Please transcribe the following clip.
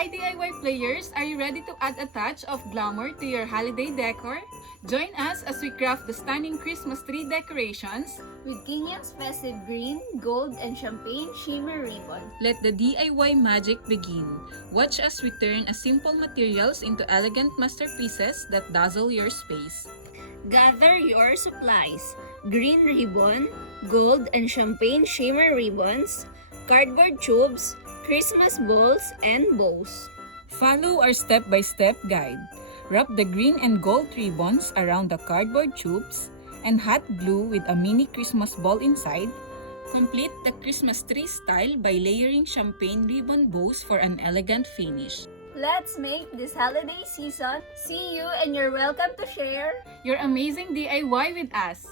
Hi DIY players! Are you ready to add a touch of glamour to your holiday decor? Join us as we craft the stunning Christmas tree decorations with Kinyang's festive green, gold, and champagne shimmer ribbon. Let the DIY magic begin. Watch as we turn a simple materials into elegant masterpieces that dazzle your space. Gather your supplies: green ribbon, gold and champagne shimmer ribbons, cardboard tubes, Christmas balls, and bows. Follow our step-by-step guide. Wrap the green and gold ribbons around the cardboard tubes and hot glue with a mini Christmas ball inside. Complete the Christmas tree style by layering champagne ribbon bows for an elegant finish. Let's make this holiday season. See you and you're welcome to share Your amazing DIY with us!